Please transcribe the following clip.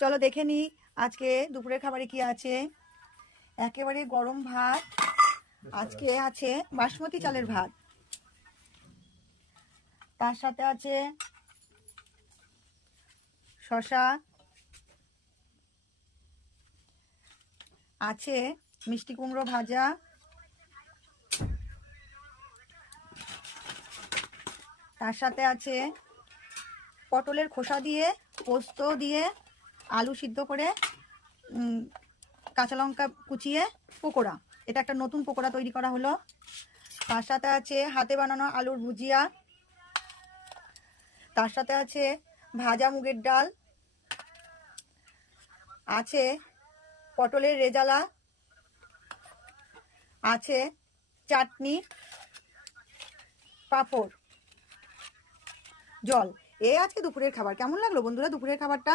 চলো দেখে নিই আজকে দুপুরের খাবারে কি আছে। একেবারে গরম ভাত, আজকে আছে বাসমতি চালের ভাত, তার সাথে আছে শশা, আছে মিষ্টি কুমড়ো ভাজা, তার সাথে আছে পটলের খোসা দিয়ে পোস্ত দিয়ে আলু সিদ্ধ করে কাঁচা লঙ্কা কুচিয়ে পকোড়া। এটা একটা নতুন পকোড়া তৈরি করা হলো। তার সাথে আছে হাতে বানানো আলুর ভুজিয়া, তার সাথে আছে ভাজা মুগের ডাল, আছে পটলের রেজালা, আছে চাটনি, পাঁপড়, জল। এ আজকে দুপুরের খাবার। কেমন লাগলো বন্ধুরা দুপুরের খাবারটা?